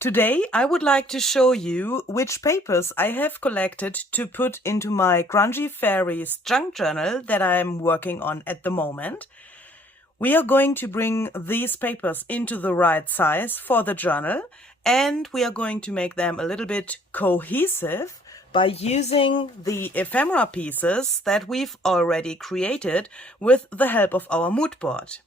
Today I would like to show you which papers I have collected to put into my Grungy Fairies junk journal that I'm working on at the moment. We are going to bring these papers into the right size for the journal, and we are going to make them a little bit cohesive by using the ephemera pieces that we've already created with the help of our mood board.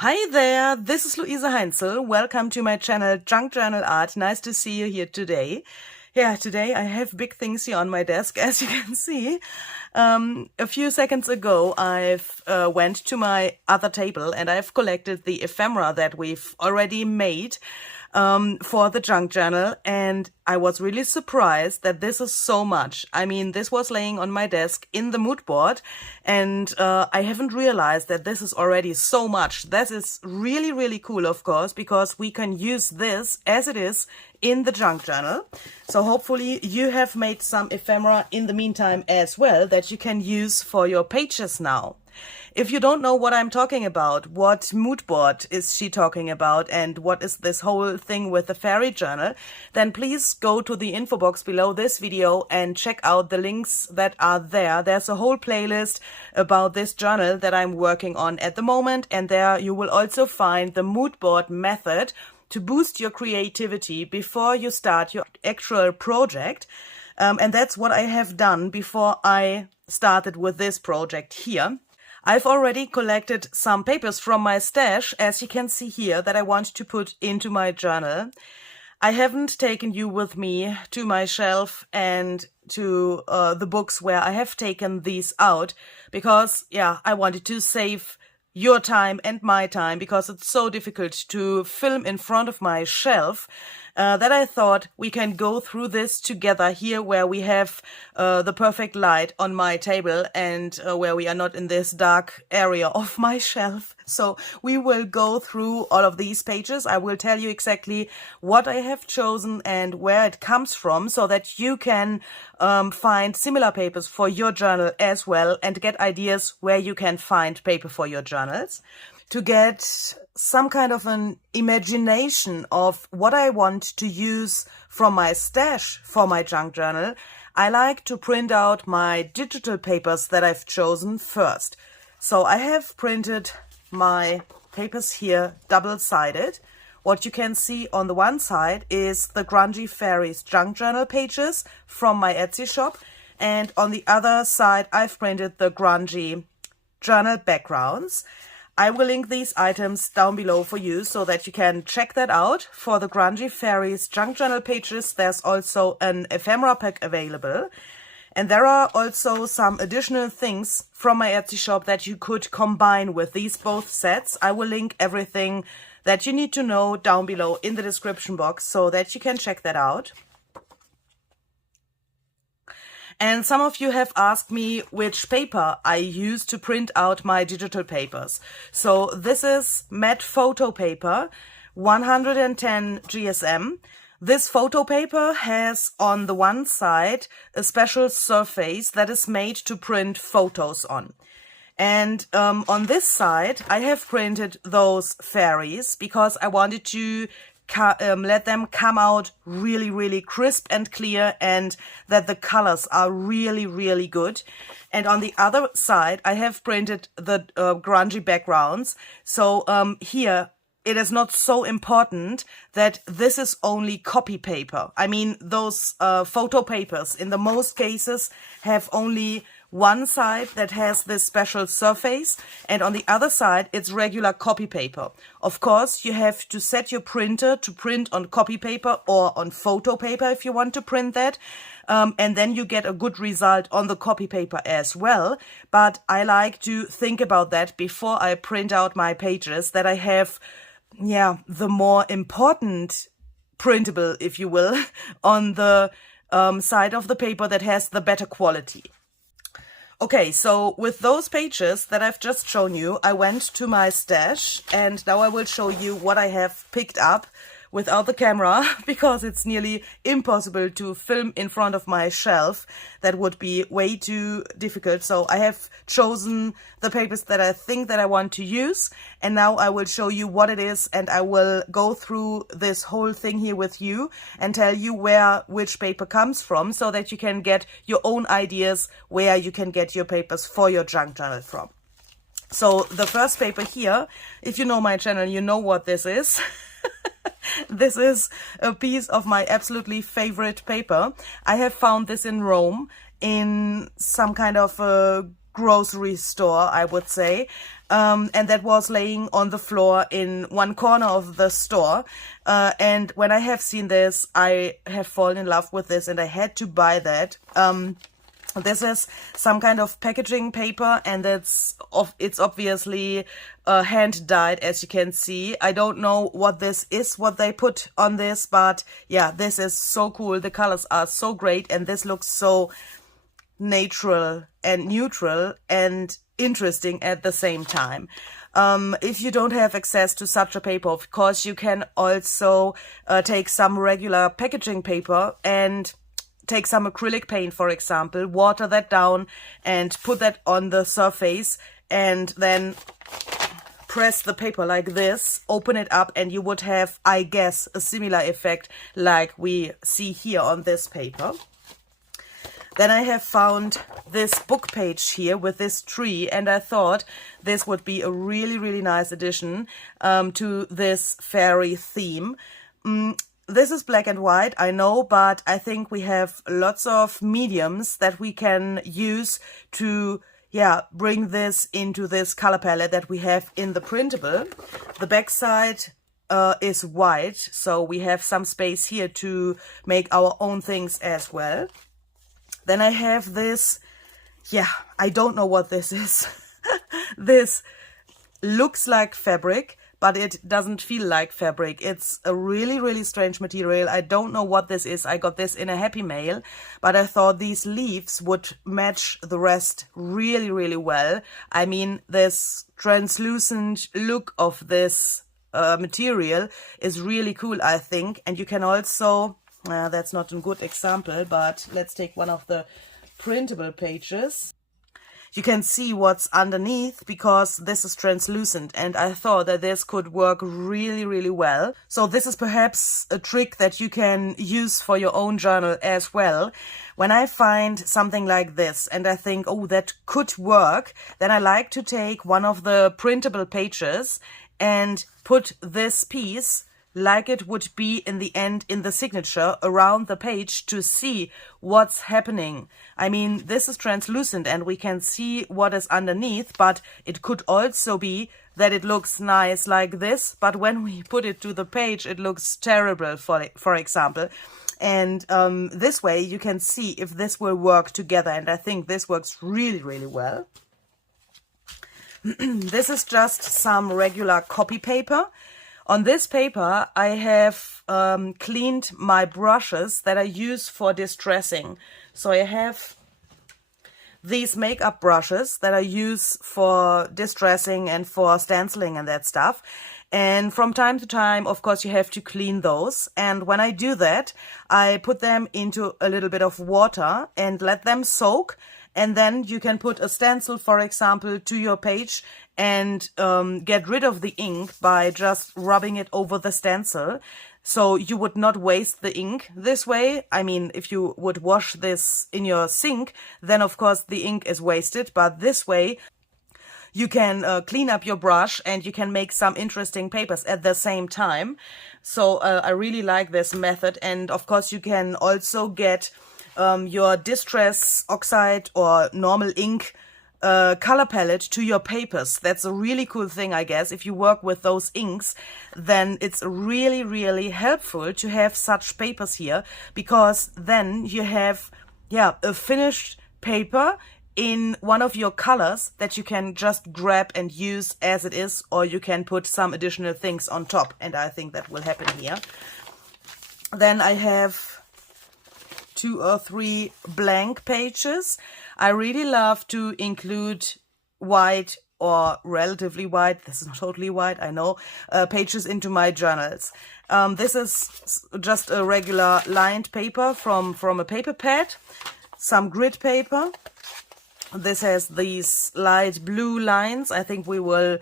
Hi there, this is Luise Heinzel. Welcome to my channel Junk Journal Art. Nice to see you here today. Yeah, today I have big things here on my desk, as you can see. A few seconds ago I've went to my other table and I've collected the ephemera that we've already made for the junk journal, and I was really surprised that this is so much. I mean, this was laying on my desk in the mood board, and I haven't realized that this is already so much. This is really, really cool, of course, because we can use this as it is in the junk journal. So hopefully you have made some ephemera in the meantime as well that you can use for your pages now. If you don't know what I'm talking about, what mood board is she talking about, and what is this whole thing with the fairy journal, then please go to the info box below this video and check out the links that are there. There's a whole playlist about this journal that I'm working on at the moment, and there you will also find the mood board method to boost your creativity before you start your actual project. And that's what I have done before I started with this project here. I've already collected some papers from my stash, as you can see here, that I want to put into my journal. I haven't taken you with me to my shelf and to the books where I have taken these out because, yeah, I wanted to save your time and my time because it's so difficult to film in front of my shelf that I thought we can go through this together here where we have the perfect light on my table and where we are not in this dark area of my shelf. So we will go through all of these pages. I will tell you exactly what I have chosen and where it comes from so that you can find similar papers for your journal as well and get ideas where you can find paper for your journals. To get some kind of an imagination of what I want to use from my stash for my junk journal, I like to print out my digital papers that I've chosen first. So I have printed my papers here double-sided. What you can see on the one side is the Grungy Fairies junk journal pages from my Etsy shop, and on the other side I've printed the Grungy journal backgrounds. I will link these items down below for you so that you can check that out. For the Grungy Fairies junk journal pages, there's also an ephemera pack available. And there are also some additional things from my Etsy shop that you could combine with these both sets. I will link everything that you need to know down below in the description box so that you can check that out. And some of you have asked me which paper I use to print out my digital papers. So this is matte photo paper, 110 GSM. This photo paper has on the one side a special surface that is made to print photos on. And on this side I have printed those fairies because I wanted to let them come out really, really crisp and clear, and that the colors are really, really good. And on the other side, I have printed the grungy backgrounds. So here, it is not so important that this is only copy paper. I mean, those photo papers, in the most cases, have only one side that has this special surface, and on the other side it's regular copy paper. Of course, you have to set your printer to print on copy paper or on photo paper if you want to print that, and then you get a good result on the copy paper as well. But I like to think about that before I print out my pages, that I have, yeah, the more important printable, if you will, on the side of the paper that has the better quality. Okay, so with those pages that I've just shown you, I went to my stash and now I will show you what I have picked up without the camera because it's nearly impossible to film in front of my shelf. That would be way too difficult. So I have chosen the papers that I think that I want to use, and now I will show you what it is, and I will go through this whole thing here with you and tell you where which paper comes from, so that you can get your own ideas where you can get your papers for your junk journal from. So the first paper here, if you know my channel, you know what this is. This is a piece of my absolutely favorite paper. I have found this in Rome in some kind of a grocery store, I would say. And that was laying on the floor in one corner of the store. And when I have seen this, I have fallen in love with this and I had to buy that. This is some kind of packaging paper, and it's obviously hand dyed, as you can see. I don't know what this is, what they put on this, but yeah, this is so cool. The colors are so great, and this looks so natural and neutral and interesting at the same time. If you don't have access to such a paper, of course, you can also take some regular packaging paper and take some acrylic paint, for example, water that down and put that on the surface, and then press the paper like this, open it up, and you would have, I guess, a similar effect like we see here on this paper. Then I have found this book page here with this tree, and I thought this would be a really, really nice addition to this fairy theme. This is black and white, I know, but I think we have lots of mediums that we can use to, yeah, bring this into this color palette that we have in the printable. The back side is white, so we have some space here to make our own things as well. Then I have this, yeah, I don't know what this is. This looks like fabric, but it doesn't feel like fabric. It's a really, really strange material. I don't know what this is. I got this in a Happy Mail, but I thought these leaves would match the rest really, really well. I mean, this translucent look of this material is really cool, I think. And you can also, that's not a good example, but let's take one of the printable pages. You can see what's underneath because this is translucent, and I thought that this could work really, really well. So this is perhaps a trick that you can use for your own journal as well. When I find something like this and I think, oh, that could work, then I like to take one of the printable pages and put this piece like it would be in the end in the signature around the page to see what's happening. I mean, this is translucent and we can see what is underneath, but it could also be that it looks nice like this, but when we put it to the page, it looks terrible, for example. And this way you can see if this will work together, and I think this works really, really well. This is just some regular copy paper. On this paper, I have cleaned my brushes that I use for distressing. So I have these makeup brushes that I use for distressing and for stenciling and that stuff. And from time to time, of course, you have to clean those. And when I do that, I put them into a little bit of water and let them soak. And then you can put a stencil, for example, to your page and get rid of the ink by just rubbing it over the stencil. So you would not waste the ink this way. I mean, if you would wash this in your sink, then of course the ink is wasted. But this way you can clean up your brush and you can make some interesting papers at the same time. So I really like this method. And of course you can also get your Distress Oxide or normal ink color palette to your papers. That's a really cool thing, I guess. If you work with those inks, then it's really, really helpful to have such papers here, because then you have, yeah, a finished paper in one of your colors that you can just grab and use as it is, or you can put some additional things on top, and I think that will happen here. Then I have 2 or 3 blank pages. I really love to include white or relatively white, this is not totally white, I know, pages into my journals. This is just a regular lined paper from a paper pad, some grid paper. This has these light blue lines. I think we will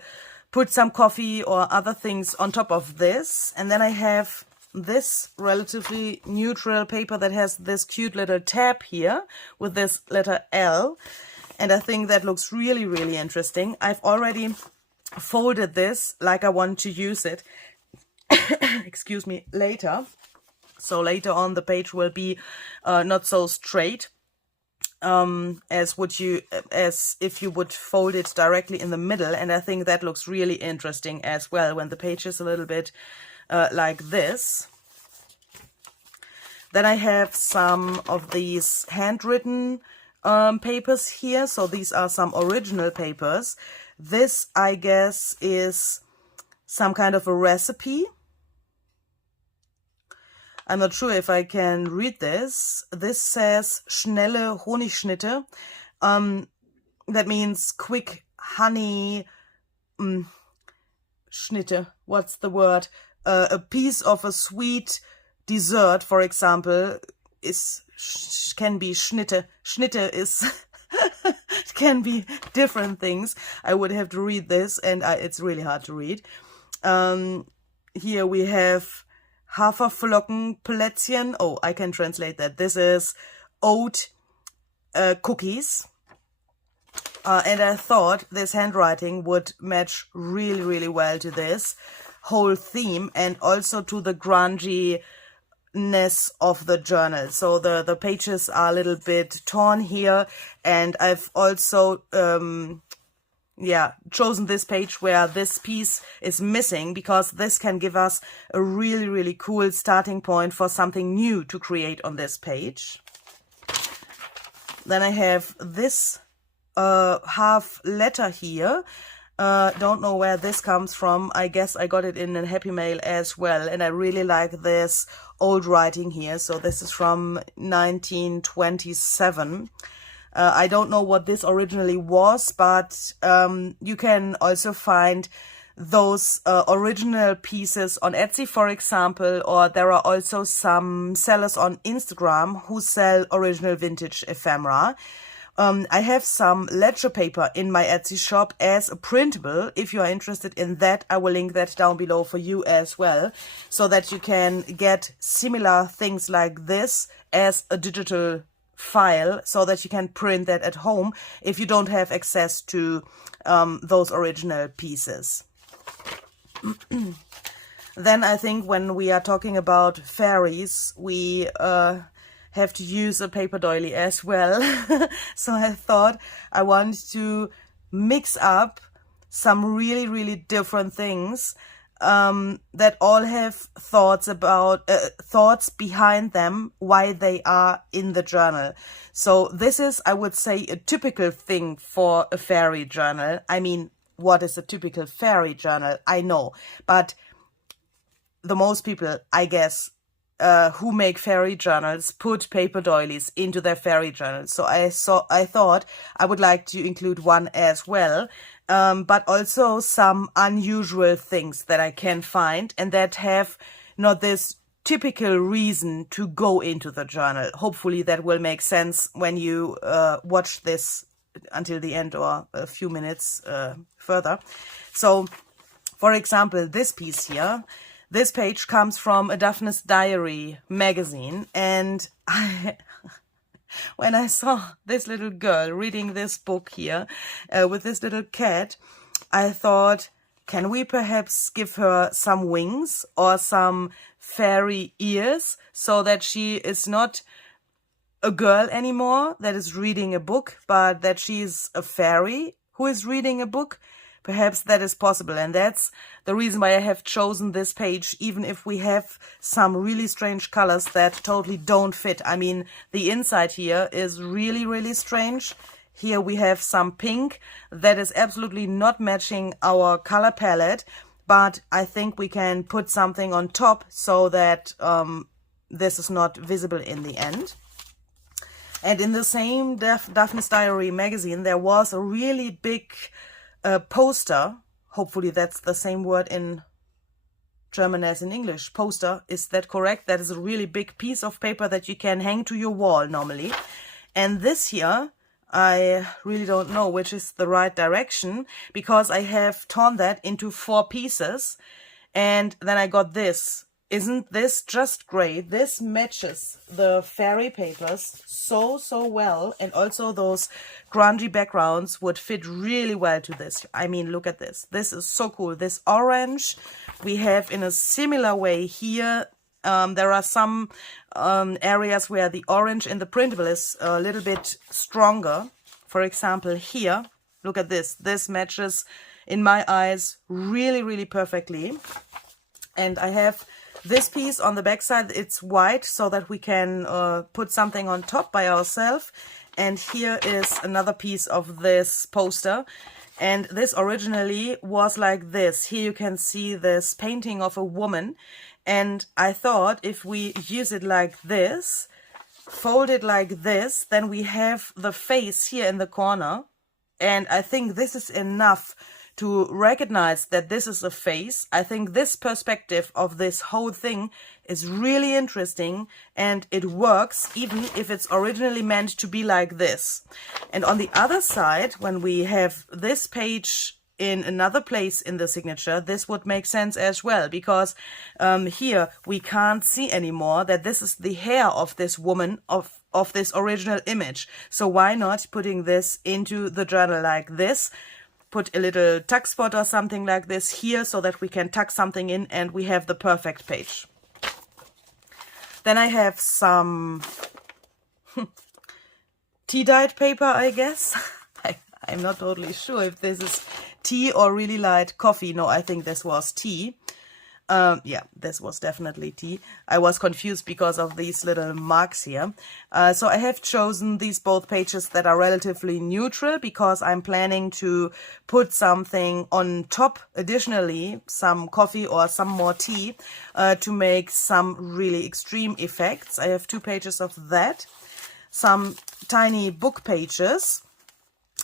put some coffee or other things on top of this. And then I have this relatively neutral paper that has this cute little tab here with this letter L. And I think that looks really, really interesting. I've already folded this like I want to use it, excuse me, later. So later on the page will be not so straight as if you would fold it directly in the middle. And I think that looks really interesting as well when the page is a little bit like this. Then I have some of these handwritten papers here. So these are some original papers. This, I guess, is some kind of a recipe. I'm not sure if I can read this. This says schnelle Honigschnitte. That means quick honey Schnitte. What's the word? A piece of a sweet dessert, for example, can be Schnitte. Schnitte is can be different things. I would have to read this, and it's really hard to read. Here we have Haferflockenplätzchen. Oh, I can translate that. This is oat cookies. And I thought this handwriting would match really, really well to this whole theme and also to the grunginess of the journal. So the pages are a little bit torn here, and I've also chosen this page where this piece is missing, because this can give us a really, really cool starting point for something new to create on this page. Then I have this half letter here. Don't know where this comes from. I guess I got it in a Happy Mail as well, and I really like this old writing here. So this is from 1927. I don't know what this originally was, but you can also find those original pieces on Etsy, for example, or there are also some sellers on Instagram who sell original vintage ephemera. I have some ledger paper in my Etsy shop as a printable. If you are interested in that, I will link that down below for you as well, so that you can get similar things like this as a digital file, so that you can print that at home if you don't have access to those original pieces. Then I think when we are talking about fairies, we have to use a paper doily as well. So I thought I want to mix up some really, really different things that all have thoughts behind them, why they are in the journal. So this is, I would say, a typical thing for a fairy journal. I mean, what is a typical fairy journal? I know, but the most people, I guess, who make fairy journals put paper doilies into their fairy journals. So I thought I would like to include one as well. But also some unusual things that I can find and that have not this typical reason to go into the journal. Hopefully that will make sense when you watch this until the end or a few minutes further. So, for example, this piece here, this page comes from a Daphne's Diary magazine, and when I saw this little girl reading this book here with this little cat, I thought, can we perhaps give her some wings or some fairy ears so that she is not a girl anymore that is reading a book, but that she is a fairy who is reading a book? Perhaps that is possible, and that's the reason why I have chosen this page, even if we have some really strange colors that totally don't fit. I mean, the inside here is really, really strange. Here we have some pink that is absolutely not matching our color palette, but I think we can put something on top so that this is not visible in the end. And in the same Daphne's Diary magazine, there was a really big poster. Hopefully that's the same word in German as in English. Poster, is that correct? That is a really big piece of paper that you can hang to your wall normally. And this here, I really don't know which is the right direction, because I have torn that into 4 pieces. And then I got this. Isn't this just great? This matches the fairy papers so well, and also those grungy backgrounds would fit really well to this. I mean, look at this. This is so cool. This orange we have in a similar way here. There are some areas where the orange in the printable is a little bit stronger. For example, here, look at this. This matches, in my eyes, really perfectly. And I have this piece on the back side. It's white so that we can put something on top by ourselves. And here is another piece of this poster. And this originally was like this. Here you can see this painting of a woman. And I thought if we use it like this, fold it like this, then we have the face here in the corner. And I think this is enough to recognize that this is a face. I think this perspective of this whole thing is really interesting, and it works even if it's originally meant to be like this. And on the other side, when we have this page in another place in the signature, this would make sense as well, because here we can't see anymore that this is the hair of this woman of this original image. So why not putting this into the journal like this? Put a little tuck spot or something like this here so that we can tuck something in, and we have the perfect page. Then I have some tea-dyed paper, I guess. I'm not totally sure if this is tea or really light coffee. No, I think this was tea. Yeah, this was definitely tea. I was confused because of these little marks here. So I have chosen these both pages that are relatively neutral, because I'm planning to put something on top, additionally, some coffee or some more tea, to make some really extreme effects. I have 2 pages of that. Some tiny book pages.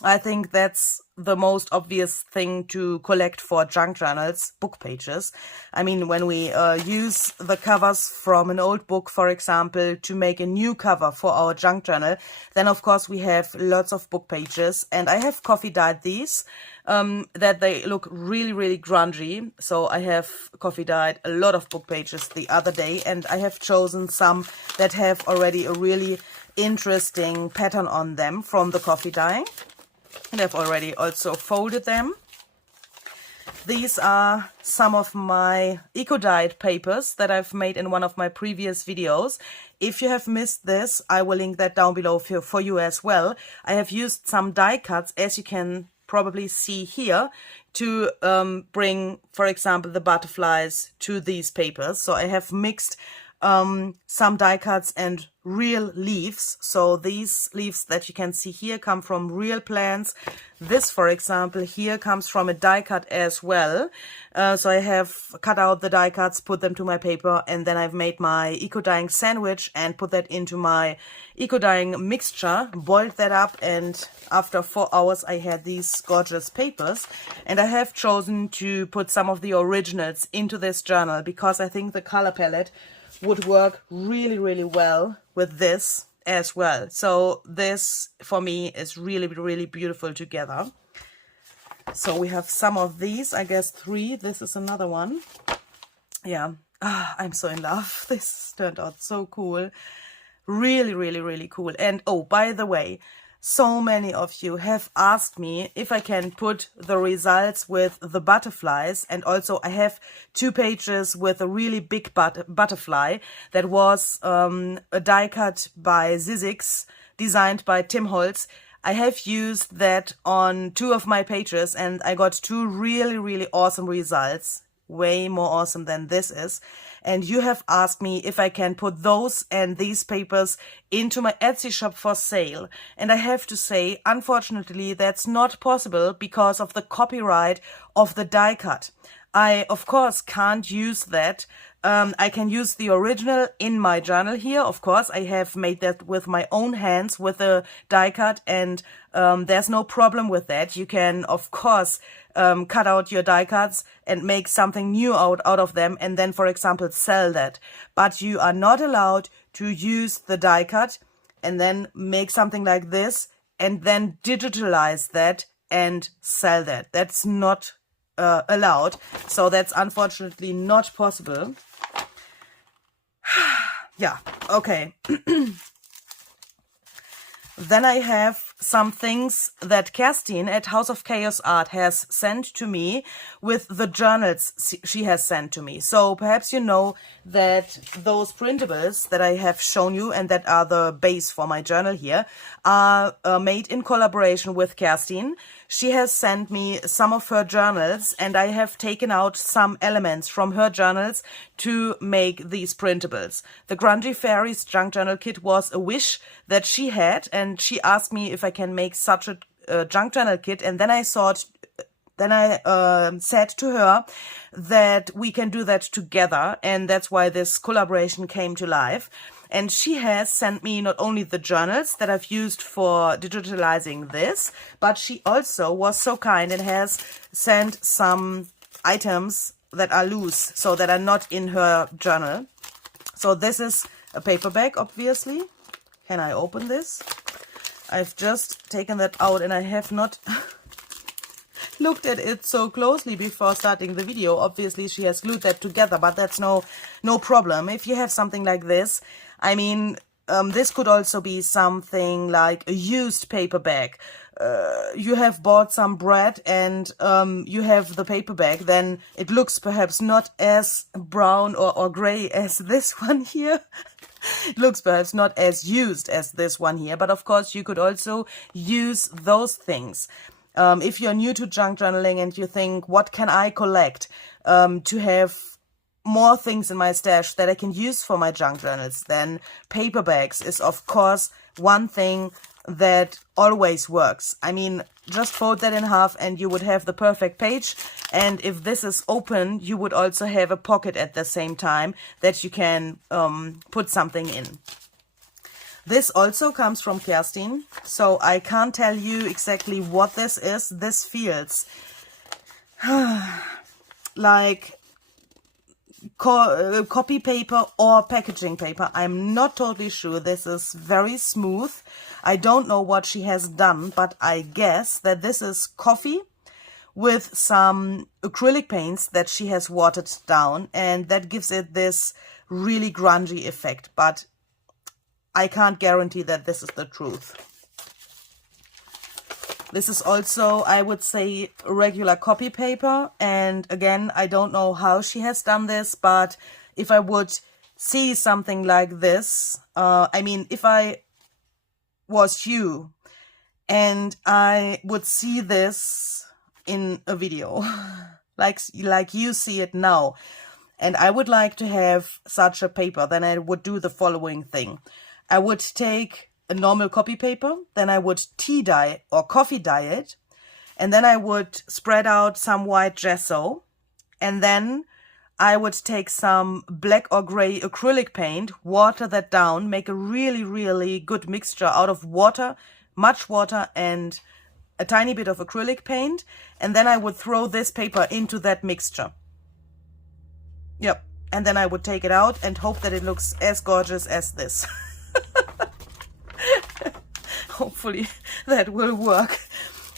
I think that's the most obvious thing to collect for junk journals, book pages. I mean, when we use the covers from an old book, for example, to make a new cover for our junk journal, then of course we have lots of book pages. And I have coffee dyed these, that they look really grungy. So I have coffee dyed a lot of book pages the other day, and I have chosen some that have already a really interesting pattern on them from the coffee dyeing. And I've already also folded them. These are some of my eco-dyed papers that I've made in one of my previous videos. If you have missed this, I will link that down below for you as well. I have used some die cuts, as you can probably see here, to bring, for example, the butterflies to these papers. So I have mixed some die cuts and real leaves. So these leaves that you can see here come from real plants. This, for example, here comes from a die cut as well. So I have cut out the die cuts, put them to my paper, and then I've made my eco-dyeing sandwich and put that into my eco-dyeing mixture, boiled that up, and after 4 hours I had these gorgeous papers. And I have chosen to put some of the originals into this journal because I think the color palette would work really well with this as well. So this for me is really beautiful together. So we have some of these, I guess 3. This is another one. Yeah, I'm so in love. This turned out so cool. Really cool. And oh, by the way, so many of you have asked me if I can put the results with the butterflies, and also I have 2 pages with a really big butterfly that was a die cut by Zizix, designed by Tim Holtz. I have used that on 2 of my pages, and I got 2 really awesome results. Way more awesome than this is. And you have asked me if I can put those and these papers into my Etsy shop for sale. And I have to say, unfortunately, that's not possible because of the copyright of the die cut. I, of course, can't use that. I can use the original in my journal here. Of course, I have made that with my own hands with a die cut, and there's no problem with that. You can, of course, cut out your die cuts and make something new out of them, and then, for example, sell that. But you are not allowed to use the die cut and then make something like this and then digitalize that and sell that. That's not allowed. So that's unfortunately not possible. Yeah, okay. Then I have some things that Kerstin at House of Chaos Art has sent to me with the journals she has sent to me. So perhaps you know that those printables that I have shown you and that are the base for my journal here are made in collaboration with Kerstin. She has sent me some of her journals, and I have taken out some elements from her journals to make these printables. The Grungy Fairies junk journal kit was a wish that she had, and she asked me if I can make such a junk journal kit, and then I said to her that we can do that together, and that's why this collaboration came to life. And she has sent me not only the journals that I've used for digitalizing this, but she also was so kind and has sent some items that are loose, so that are not in her journal. So this is a paper bag, obviously. Can I open this? I've just taken that out and I have not looked at it so closely before starting the video. Obviously she has glued that together, but that's no problem. If you have something like this, I mean, this could also be something like a used paper bag. You have bought some bread and you have the paper bag, then it looks perhaps not as brown or gray as this one here. It looks perhaps not as used as this one here, but of course you could also use those things. If you're new to junk journaling and you think, what can I collect to have more things in my stash that I can use for my junk journals, then paper bags is of course one thing that always works. I mean, just fold that in half and you would have the perfect page, and if this is open you would also have a pocket at the same time that you can put something in. This also comes from Kerstin, so I can't tell you exactly what this is. This feels like copy paper or packaging paper. I'm not totally sure. This is very smooth. I don't know what she has done, but I guess that this is coffee with some acrylic paints that she has watered down, and that gives it this really grungy effect, but I can't guarantee that this is the truth. This is also, I would say, regular copy paper. And again, I don't know how she has done this, but if I would see something like this, I mean, if I was you and I would see this in a video, like you see it now, and I would like to have such a paper, then I would do the following thing. I would take a normal copy paper, then I would tea dye or coffee dye it, and then I would spread out some white gesso, and then I would take some black or gray acrylic paint, water that down, make a really, really good mixture out of water, much water and a tiny bit of acrylic paint, and then I would throw this paper into that mixture. Yep, and then I would take it out and hope that it looks as gorgeous as this. Hopefully that will work.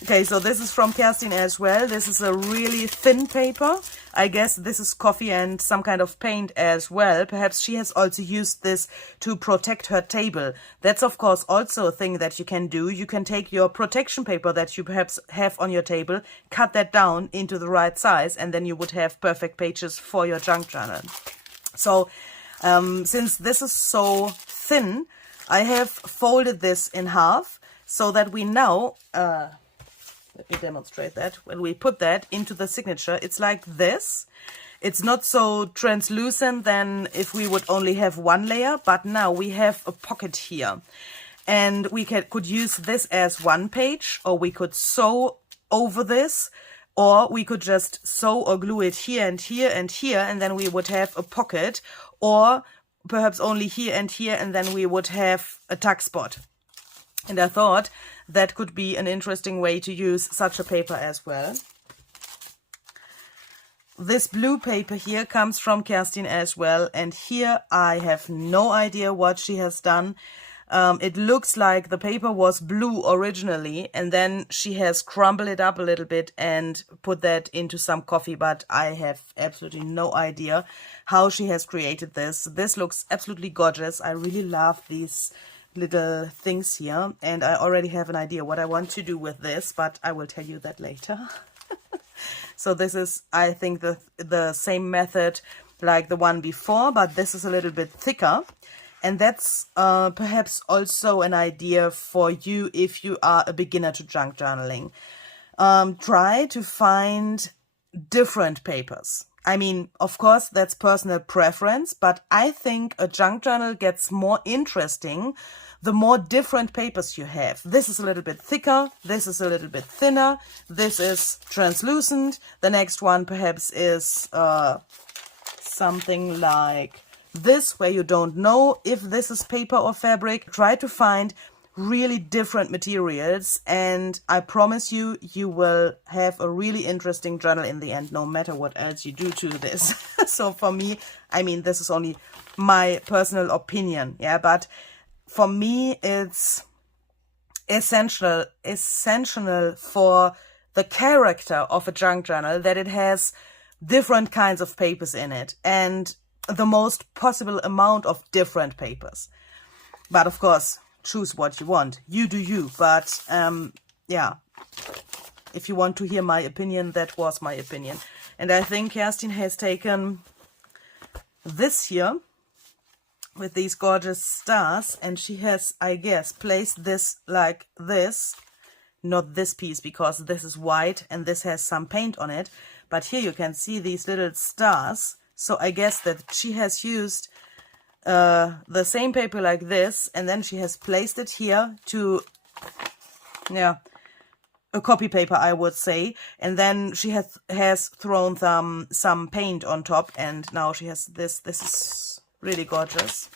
Okay, so this is from Kerstin as well. This is a really thin paper. I guess this is coffee and some kind of paint as well. Perhaps she has also used this to protect her table. That's of course also a thing that you can do. You can take your protection paper that you perhaps have on your table, cut that down into the right size, and then you would have perfect pages for your junk journal. So since this is so thin, I have folded this in half so that we now, let me demonstrate that, when we put that into the signature, it's like this. It's not so translucent than if we would only have one layer, but now we have a pocket here. And we could use this as one page, or we could sew over this Or we could just sew or glue it here and here and here, and then we would have a pocket, or perhaps only here and here, and then we would have a tuck spot. And I thought that could be an interesting way to use such a paper as well. This blue paper here comes from Kerstin as well, and here I have no idea what she has done. It looks like the paper was blue originally, and then she has crumbled it up a little bit and put that into some coffee, but I have absolutely no idea how she has created this. This looks absolutely gorgeous. I really love these little things here, and I already have an idea what I want to do with this, but I will tell you that later. So this is, I think, the same method like the one before, but this is a little bit thicker. And that's perhaps also an idea for you if you are a beginner to junk journaling. Try to find different papers. I mean, of course, that's personal preference, but I think a junk journal gets more interesting the more different papers you have. This is a little bit thicker, this is a little bit thinner, this is translucent, the next one perhaps is something like this, where you don't know if this is paper or fabric. Try to find really different materials, and I promise you, you will have a really interesting journal in the end, no matter what else you do to this. So for me, I mean, this is only my personal opinion, yeah, but for me, it's essential for the character of a junk journal that it has different kinds of papers in it, and the most possible amount of different papers. But of course, choose what you want. You do you. But yeah, if you want to hear my opinion, that was my opinion. And I think Kerstin has taken this here with these gorgeous stars, and she has, I guess, placed this like this. Not this piece, because this is white and this has some paint on it. But here you can see these little stars. So I guess that she has used the same paper like this, and then she has placed it here to, yeah, a copy paper, I would say. And then she has thrown some paint on top, and now she has this. This is really gorgeous.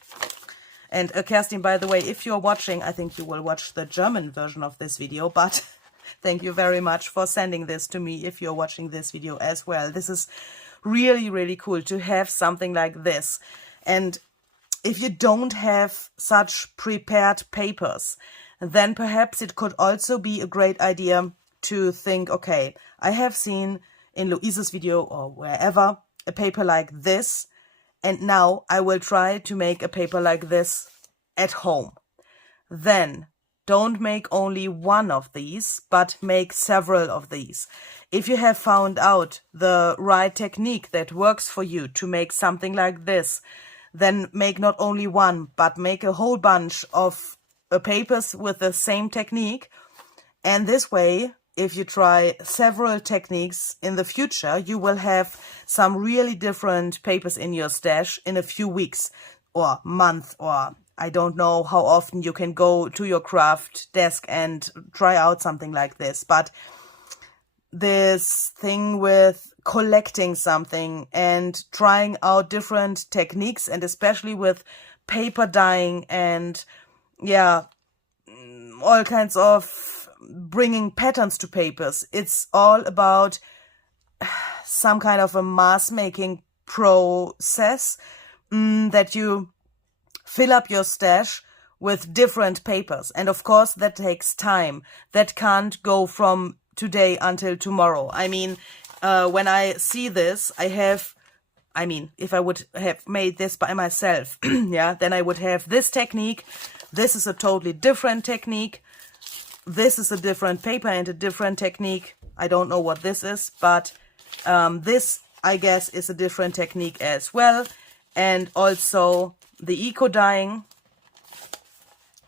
And Kerstin, by the way, if you're watching, I think you will watch the German version of this video, but thank you very much for sending this to me if you're watching this video as well. This is really, really cool to have something like this. And if you don't have such prepared papers, then perhaps it could also be a great idea to think, okay, I have seen in Louise's video or wherever a paper like this, and now I will try to make a paper like this at home. Then don't make only one of these, but make several of these. If you have found out the right technique that works for you to make something like this, then make not only one, but make a whole bunch of papers with the same technique. And this way, if you try several techniques in the future, you will have some really different papers in your stash in a few weeks or month, or I don't know how often you can go to your craft desk and try out something like this. But this thing with collecting something and trying out different techniques, and especially with paper dyeing and, yeah, all kinds of bringing patterns to papers. It's all about some kind of a mass making process that you fill up your stash with different papers. And of course, that takes time. That can't go from today until tomorrow. I mean, when I see this, if I would have made this by myself, yeah, then I would have this technique. This is a totally different technique. This is a different paper and a different technique. I don't know what this is, but this, I guess, is a different technique as well. And also the eco dyeing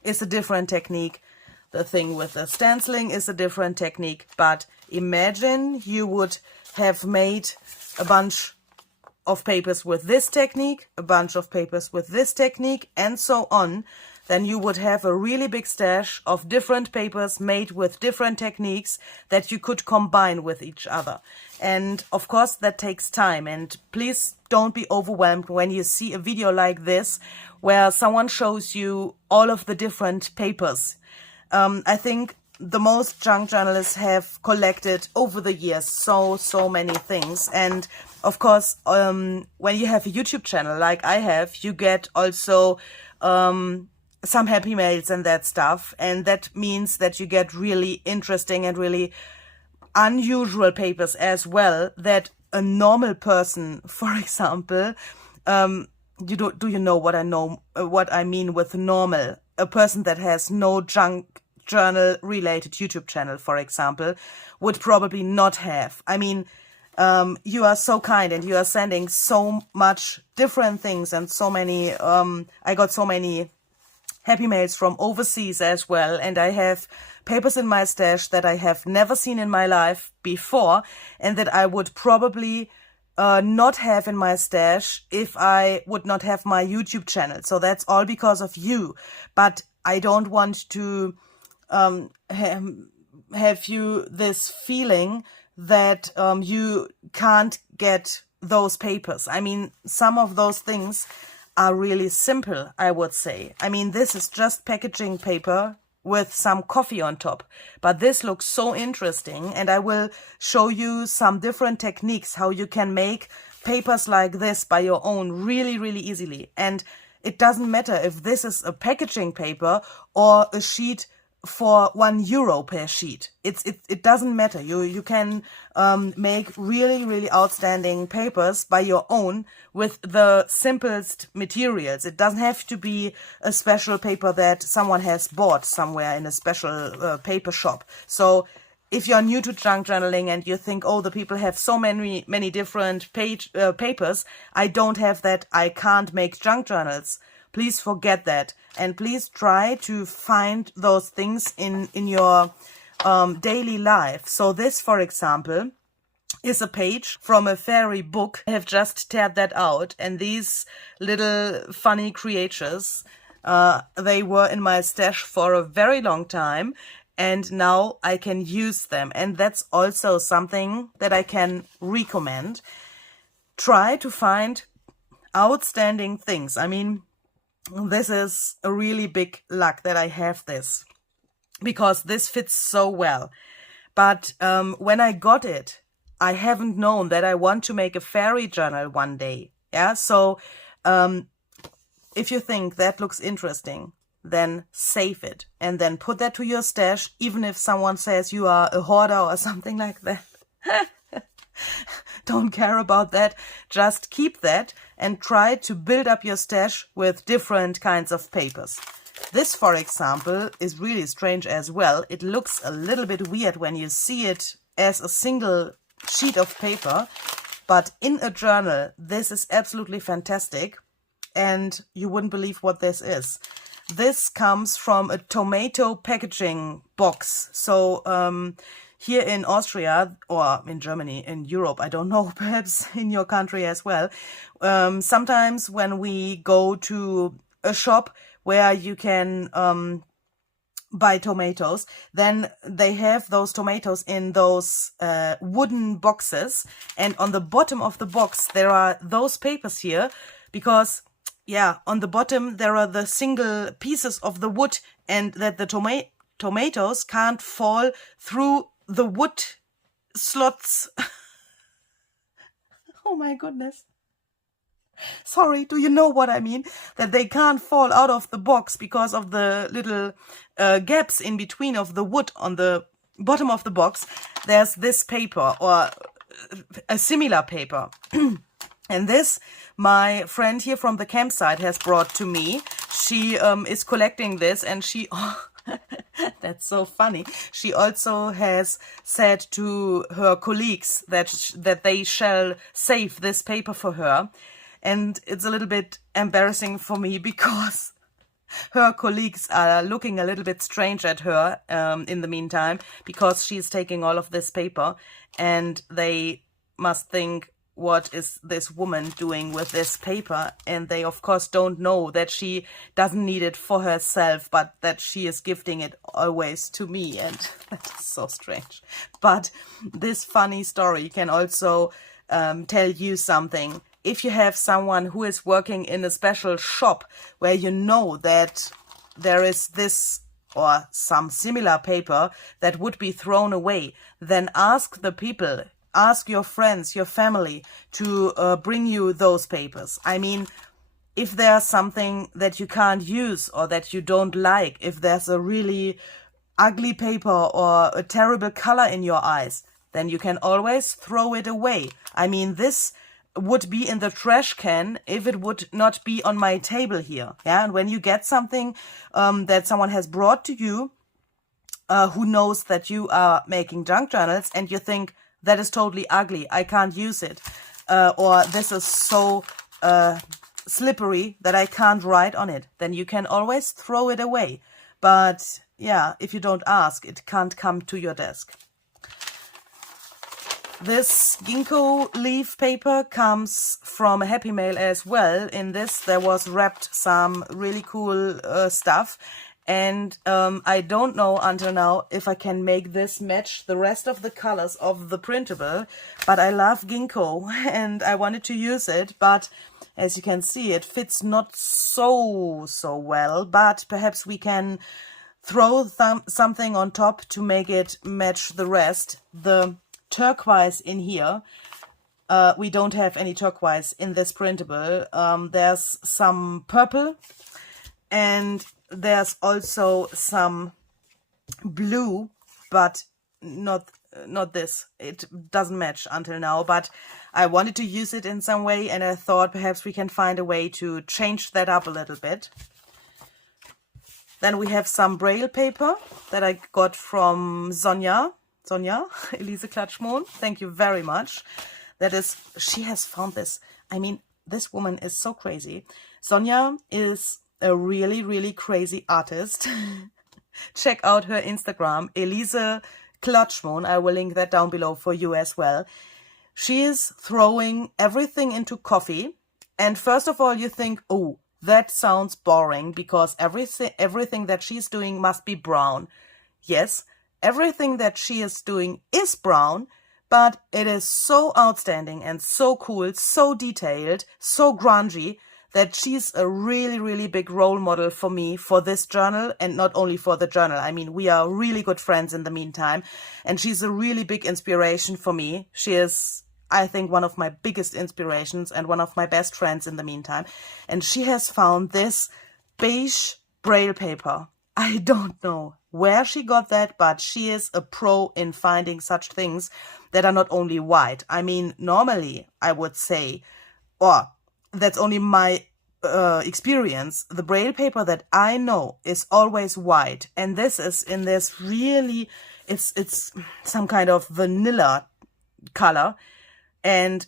is a different technique. The thing with the stenciling is a different technique. But imagine you would have made a bunch of papers with this technique, a bunch of papers with this technique, and so on. then you would have a really big stash of different papers made with different techniques that you could combine with each other. And of course that takes time, and please don't be overwhelmed when you see a video like this where someone shows you all of the different papers. I think the most junk journalists have collected over the years so many things. And of course, when you have a YouTube channel like I have, you get also some happy mails and that stuff. And that means that you get really interesting and really unusual papers as well, that a normal person, for example, do you know what I mean with normal? A person that has no junk journal related YouTube channel, for example, would probably not have. I mean, you are so kind and you are sending so much different things, and so many, I got so many happy mails from overseas as well, and I have papers in my stash that I have never seen in my life before, and that I would probably not have in my stash if I would not have my YouTube channel. So that's all because of you. But I don't want to have you this feeling that you can't get those papers. I mean, some of those things are really simple, I would say. I mean, this is just packaging paper with some coffee on top, but this looks so interesting, and I will show you some different techniques how you can make papers like this by your own really easily. And it doesn't matter if this is a packaging paper or a sheet for €1 per sheet. It doesn't matter. You can make really outstanding papers by your own with the simplest materials. It doesn't have to be a special paper that someone has bought somewhere in a special paper shop. So if you're new to junk journaling and you think, oh, the people have so many different papers, I don't have that, I can't make junk journals. Please forget that, and please try to find those things in your daily life. So this, for example, is a page from a fairy book. I have just teared that out, and these little funny creatures, they were in my stash for a very long time, and now I can use them. And that's also something that I can recommend. Try to find outstanding things. I mean, this is a really big luck that I have this, because this fits so well. But when I got it, I haven't known that I want to make a fairy journal one day. Yeah, so if you think that looks interesting, then save it and then put that to your stash, even if someone says you are a hoarder or something like that. Don't care about that. Just keep that and try to build up your stash with different kinds of papers. This, for example, is really strange as well. It looks a little bit weird when you see it as a single sheet of paper, but in a journal, this is absolutely fantastic, and you wouldn't believe what this is. This comes from a tomato packaging box. So here in Austria, or in Germany, in Europe, I don't know, perhaps in your country as well, sometimes when we go to a shop where you can buy tomatoes, then they have those tomatoes in those wooden boxes, and on the bottom of the box there are those papers here, because yeah, on the bottom there are the single pieces of the wood, and that the tomatoes can't fall through the wood slots. Oh my goodness. Sorry, do you know what I mean? That they can't fall out of the box because of the little gaps in between of the wood on the bottom of the box. There's this paper, or a similar paper. And this, my friend here from the campsite has brought to me. She is collecting this, and she... Oh, that's so funny. She also has said to her colleagues that they shall save this paper for her. And it's a little bit embarrassing for me, because her colleagues are looking a little bit strange at her in the meantime, because she's taking all of this paper, and they must think, what is this woman doing with this paper, and they of course don't know that she doesn't need it for herself, but that she is gifting it always to me, and that is so strange. But this funny story can also tell you something. If you have someone who is working in a special shop where you know that there is this or some similar paper that would be thrown away, then ask the people, ask your friends, your family to bring you those papers. I mean, if there's something that you can't use or that you don't like, if there's a really ugly paper or a terrible color in your eyes, then you can always throw it away. I mean, this would be in the trash can if it would not be on my table here. Yeah, and when you get something that someone has brought to you, who knows that you are making junk journals, and you think, that is totally ugly, I can't use it, or this is so slippery that I can't write on it, then you can always throw it away. But yeah, if you don't ask, it can't come to your desk. This ginkgo leaf paper comes from a Happy Mail as well. In this there was wrapped some really cool stuff. And I don't know until now if I can make this match the rest of the colors of the printable. But I love ginkgo and I wanted to use it. But as you can see, it fits not so well. But perhaps we can throw something on top to make it match the rest. The turquoise in here, we don't have any turquoise in this printable. There's some purple and there's also some blue, but not this. It doesn't match until now, but I wanted to use it in some way, and I thought perhaps we can find a way to change that up a little bit. Then we have some braille paper that I got from Sonja, Elise Klatschmohn. Thank you very much. That is, she has found this. I mean, this woman is so crazy. Sonja is a really crazy artist. Check out her Instagram, Elise Klatschmohn. I will link that down below for you as well. She is throwing everything into coffee. And first of all, you think, oh, that sounds boring because everything that she's doing must be brown. Yes, everything that she is doing is brown, but it is so outstanding and so cool, so detailed, so grungy, that she's a really big role model for me for this journal, and not only for the journal. I mean, we are really good friends in the meantime, and she's a really big inspiration for me. She is, I think, one of my biggest inspirations and one of my best friends in the meantime. And she has found this beige braille paper. I don't know where she got that, but she is a pro in finding such things that are not only white. I mean, normally I would say, or that's only my experience, the braille paper that I know is always white, and this is in this really, it's some kind of vanilla color, and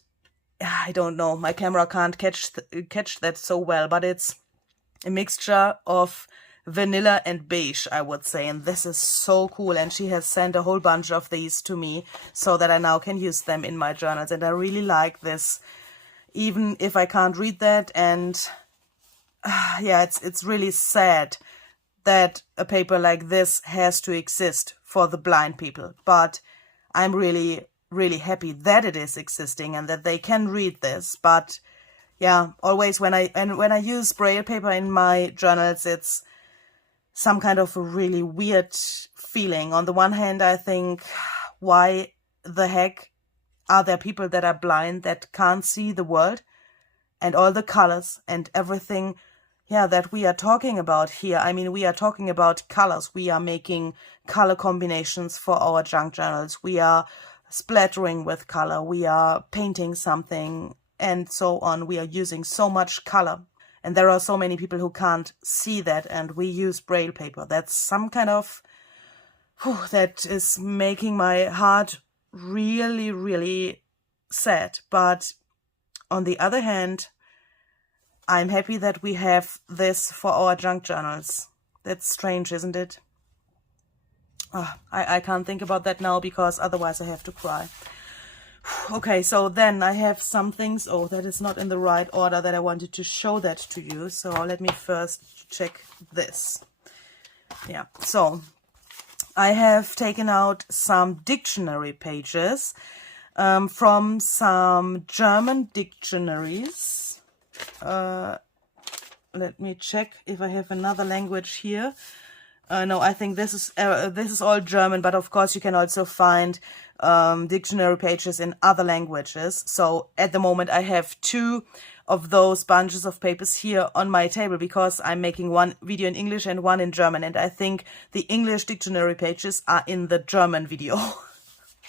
I don't know, my camera can't catch that so well, but it's a mixture of vanilla and beige, I would say, and this is so cool. And she has sent a whole bunch of these to me so that I now can use them in my journals, and I really like this, even if I can't read that. And yeah, it's really sad that a paper like this has to exist for the blind people, but I'm really happy that it is existing and that they can read this. But yeah, always when I use braille paper in my journals, it's some kind of a really weird feeling. On the one hand, I think, why the heck are there people that are blind that can't see the world and all the colors and everything, yeah, that we are talking about here? I mean, we are talking about colors. We are making color combinations for our junk journals. We are splattering with color. We are painting something and so on. We are using so much color. And there are so many people who can't see that, and we use braille paper. That's some kind of, that is making my heart really sad. But on the other hand, I'm happy that we have this for our junk journals. That's strange, isn't it? Oh, I can't think about that now because otherwise I have to cry. Okay, so then I have some things. Oh, that is not in the right order that I wanted to show that to you. So let me first check this. Yeah, so I have taken out some dictionary pages from some German dictionaries. Let me check if I have another language here. No, I think this is all German, but of course you can also find dictionary pages in other languages. So at the moment I have 2 of those bunches of papers here on my table because I'm making one video in English and one in German, and I think the English dictionary pages are in the German video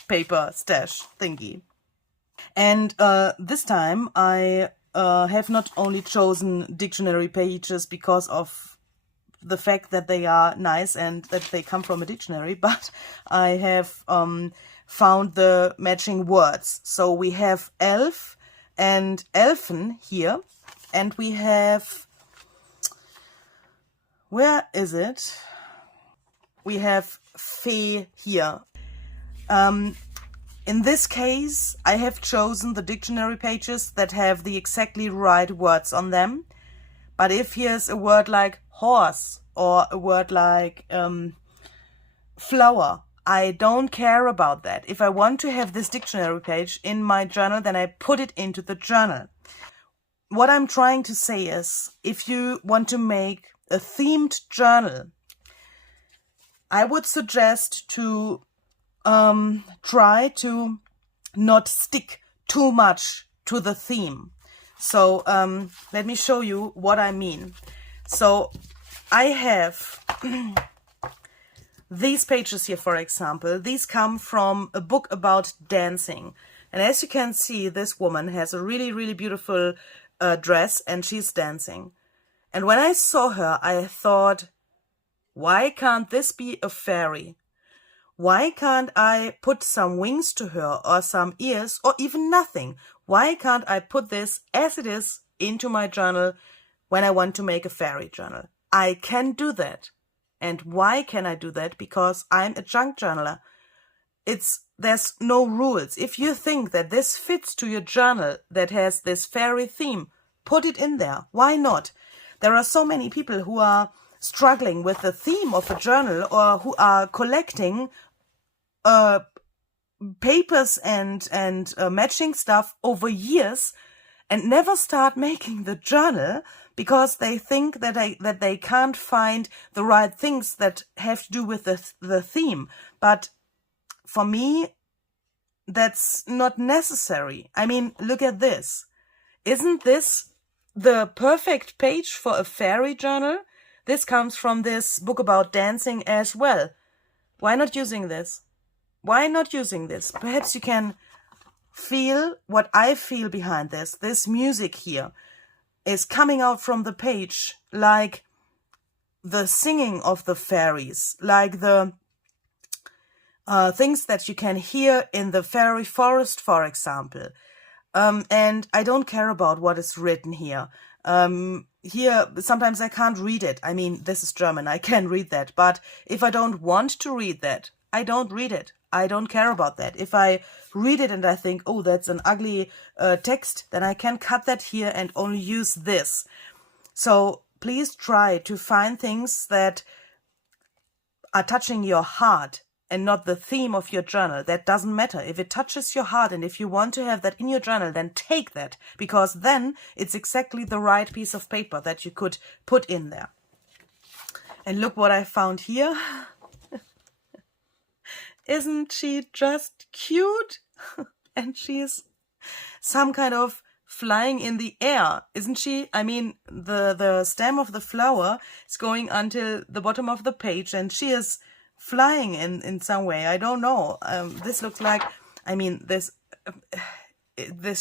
paper stash thingy. And this time I have not only chosen dictionary pages because of the fact that they are nice and that they come from a dictionary, but I have found the matching words. So we have elf and elfen here, and we have, where is it? We have fee here. In this case, I have chosen the dictionary pages that have the exactly right words on them. But if here's a word like horse or a word like flower, I don't care about that. If I want to have this dictionary page in my journal, then I put it into the journal. What I'm trying to say is, if you want to make a themed journal, I would suggest to try to not stick too much to the theme. So let me show you what I mean. So I have these pages here, for example. These come from a book about dancing. And as you can see, this woman has a really, really beautiful dress and she's dancing. And when I saw her, I thought, why can't this be a fairy? Why can't I put some wings to her or some ears or even nothing? Why can't I put this as it is into my journal when I want to make a fairy journal? I can do that. And why can I do that? Because I'm a junk journaler. There's no rules. If you think that this fits to your journal that has this fairy theme, put it in there. Why not? There are so many people who are struggling with the theme of a journal or who are collecting papers and matching stuff over years and never start making the journal because they think that they can't find the right things that have to do with the theme. But for me, that's not necessary. I mean, look at this. Isn't this the perfect page for a fairy journal? This comes from this book about dancing as well. Why not using this? Why not using this? Perhaps you can feel what I feel behind this. This music here is coming out from the page like the singing of the fairies, like the things that you can hear in the fairy forest, for example. And I don't care about what is written here. Here, sometimes I can't read it. I mean, this is German, I can read that. But if I don't want to read that, I don't read it. I don't care about that. If I read it and I think, oh, that's an ugly text, then I can cut that here and only use this. So please try to find things that are touching your heart and not the theme of your journal. That doesn't matter. If it touches your heart and if you want to have that in your journal, then take that, because then it's exactly the right piece of paper that you could put in there. And look what I found here. Isn't she just cute? And she's some kind of flying in the air, isn't she? I mean, the stem of the flower is going until the bottom of the page and she is flying in some way. I don't know. This looks like, I mean, this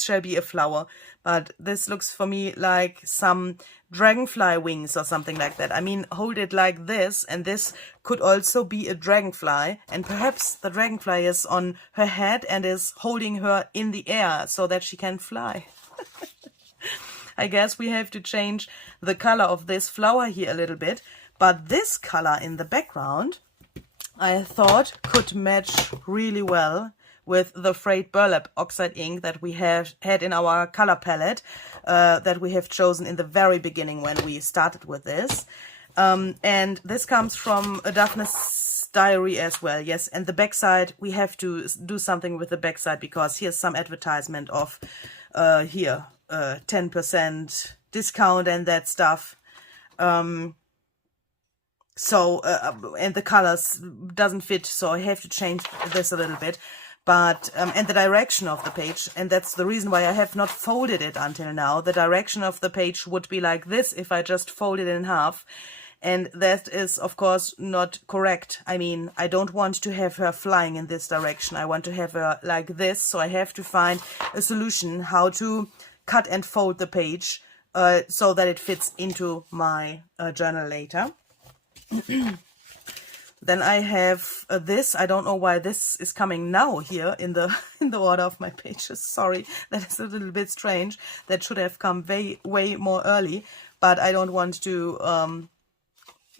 shall be a flower, but this looks for me like some dragonfly wings or something like that. I mean, hold it like this, and this could also be a dragonfly, and perhaps the dragonfly is on her head and is holding her in the air so that she can fly. I guess we have to change the color of this flower here a little bit, but this color in the background I thought could match really well with the frayed burlap oxide ink that we have had in our color palette that we have chosen in the very beginning when we started with this. And this comes from a Daphne's diary as well. Yes, and the backside, we have to do something with the backside because here's some advertisement of 10% discount and that stuff. And the colors doesn't fit, so I have to change this a little bit. But and the direction of the page, and that's the reason why I have not folded it until now. The direction of the page would be like this if I just fold it in half. And that is, of course, not correct. I mean, I don't want to have her flying in this direction. I want to have her like this, so I have to find a solution how to cut and fold the page so that it fits into my journal later. Then I have this. I don't know why this is coming now here in the order of my pages. Sorry, that is a little bit strange. That should have come way more early, but I don't want to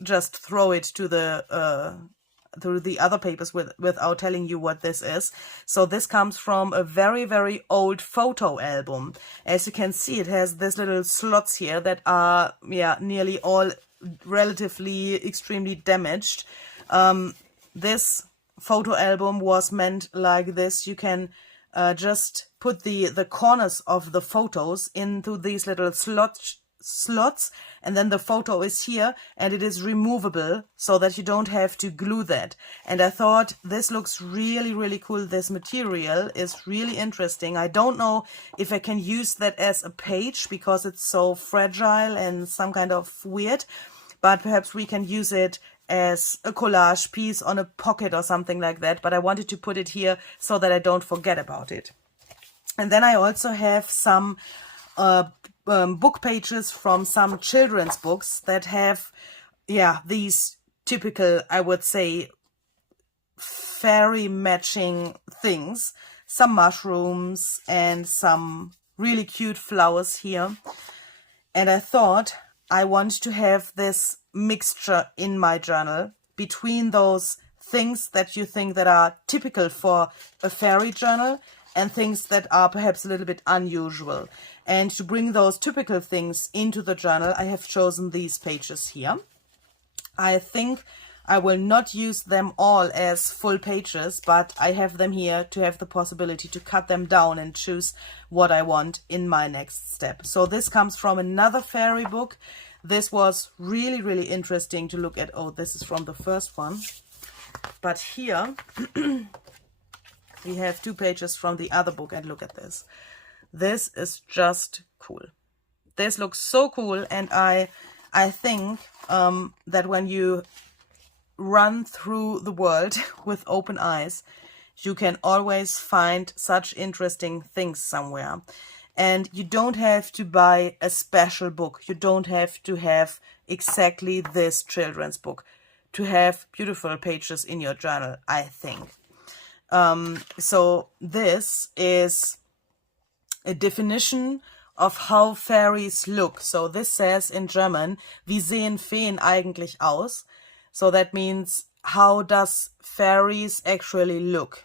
just throw it to through the other papers without telling you what this is. So this comes from a very old photo album. As you can see, it has these little slots here that are nearly all relatively extremely damaged. This photo album was meant like this. You can just put the corners of the photos into these little slots, and then the photo is here and it is removable so that you don't have to glue that. And I thought this looks really cool. This material is really interesting. I don't know if I can use that as a page because it's so fragile and some kind of weird, but perhaps we can use it as a collage piece on a pocket or something like that. But I wanted to put it here so that I don't forget about it. And then I also have some book pages from some children's books that have, these typical, I would say, fairy matching things. Some mushrooms and some really cute flowers here. And I thought I want to have this mixture in my journal between those things that you think that are typical for a fairy journal and things that are perhaps a little bit unusual. And to bring those typical things into the journal, I have chosen these pages here. I think I will not use them all as full pages, but I have them here to have the possibility to cut them down and choose what I want in my next step. So this comes from another fairy book. This was really interesting to look at. Oh, this is from the first one. But here we have 2 pages from the other book, and look at this. This is just cool. This looks so cool, and I think that when you run through the world with open eyes, you can always find such interesting things somewhere. And you don't have to buy a special book. You don't have to have exactly this children's book to have beautiful pages in your journal, I think. So this is a definition of how fairies look. So this says in German, wie sehen Feen eigentlich aus? So that means, how does fairies actually look?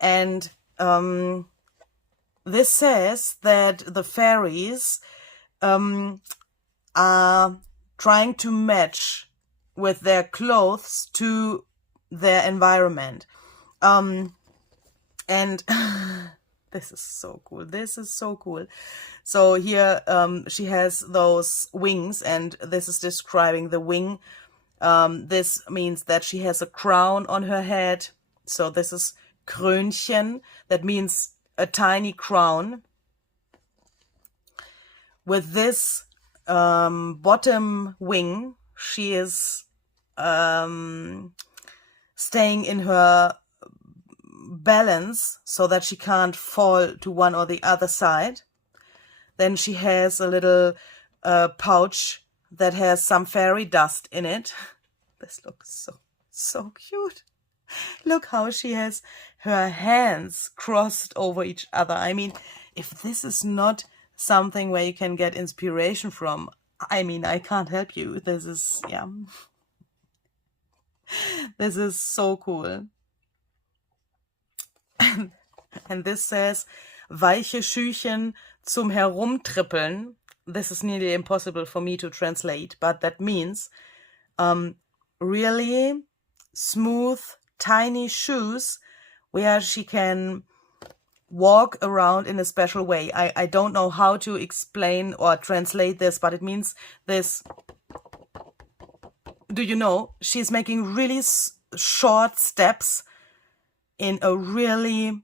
And this says that the fairies are trying to match with their clothes to their environment. And this is so cool. This is so cool. So here she has those wings, and this is describing the wing. This means that she has a crown on her head. So this is Krönchen. That means a tiny crown. With this bottom wing, she is staying in her balance so that she can't fall to one or the other side. Then she has a little pouch that has some fairy dust in it. This looks so cute. Look how she has her hands crossed over each other. I mean, if this is not something where you can get inspiration from, I mean, I can't help you. This is, this is so cool. And this says, weiche Schüchen zum Herumtrippeln. This is nearly impossible for me to translate, but that means really smooth, tiny shoes where she can walk around in a special way. I don't know how to explain or translate this, but it means this. Do you know, she's making really short steps in a really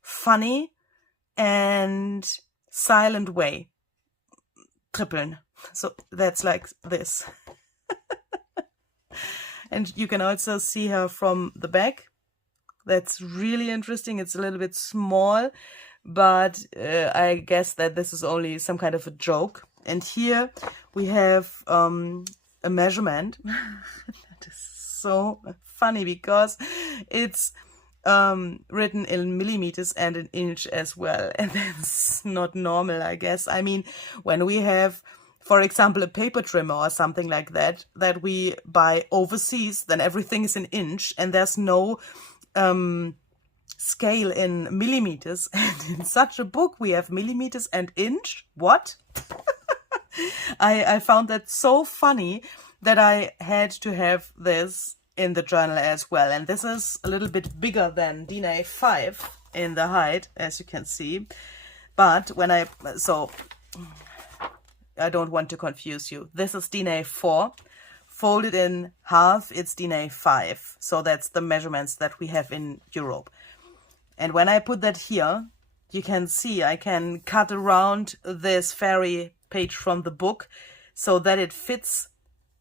funny and silent way. Trippeln. So that's like this. And you can also see her from the back. That's really interesting. It's a little bit small, but I guess that this is only some kind of a joke. And here we have a measurement. That is so funny because it's written in millimeters and an inch as well. And that's not normal, I guess. I mean, when we have, for example, a paper trimmer or something like that, that we buy overseas, then everything is an inch and there's no scale in millimeters. And in such a book, we have millimeters and inch. What? I found that so funny that I had to have this in the journal as well. And this is a little bit bigger than DIN A5 in the height, as you can see. But when I don't want to confuse you. This is DIN A4. Folded in half, it's DIN A5. So that's the measurements that we have in Europe. And when I put that here, you can see I can cut around this fairy page from the book so that it fits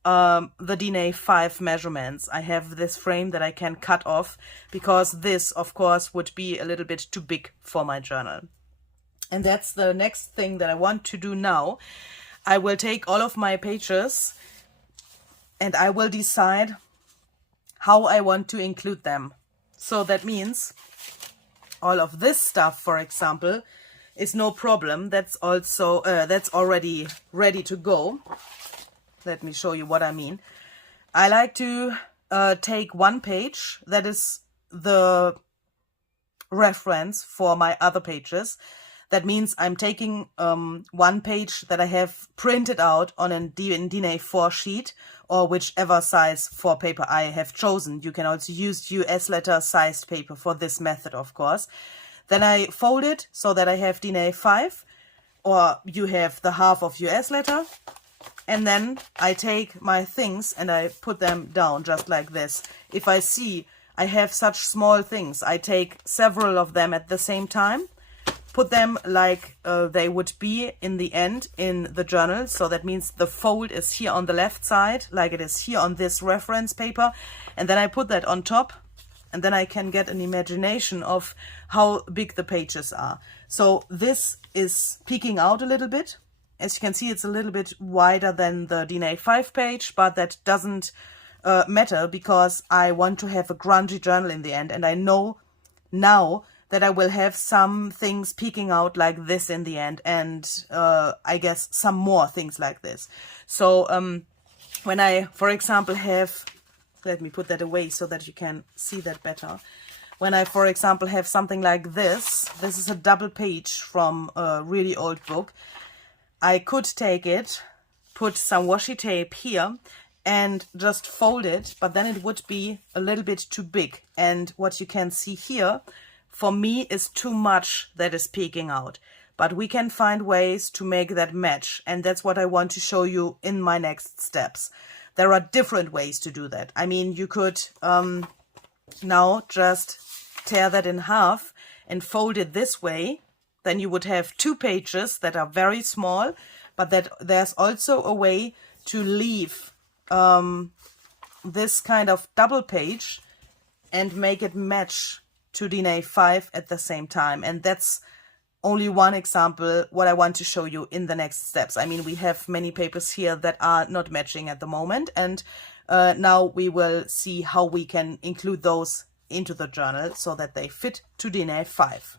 the DIN A5 measurements. I have this frame that I can cut off because this, of course, would be a little bit too big for my journal. And that's the next thing that I want to do now. I will take all of my pages and I will decide how I want to include them. So that means all of this stuff, for example, is no problem. That's also that's already ready to go. Let me show you what I mean. I like to take one page that is the reference for my other pages. That means I'm taking one page that I have printed out on a DIN A4 sheet or whichever size for paper I have chosen. You can also use US letter sized paper for this method, of course. Then I fold it so that I have DIN A5 or you have the half of US letter. And then I take my things and I put them down just like this. If I see I have such small things, I take several of them at the same time, put them like they would be in the end in the journal. So that means the fold is here on the left side, like it is here on this reference paper. And then I put that on top. And then I can get an imagination of how big the pages are. So this is peeking out a little bit. As you can see, it's a little bit wider than the DIN A5 page, but that doesn't matter because I want to have a grungy journal in the end. And I know now that I will have some things peeking out like this in the end. And I guess some more things like this. So when I, for example, have... Let me put that away so that you can see that better. When I, for example, have something like this, this is a double page from a really old book. I could take it, put some washi tape here and just fold it, but then it would be a little bit too big. And what you can see here, for me, is too much that is peeking out. But we can find ways to make that match. And that's what I want to show you in my next steps. There are different ways to do that. I mean, you could now just tear that in half and fold it this way. Then you would have two pages that are very small, but that there's also a way to leave this kind of double page and make it match to DIN A5 at the same time. And that's only one example what I want to show you in the next steps. I mean, we have many papers here that are not matching at the moment, and now we will see how we can include those into the journal so that they fit to DIN A5.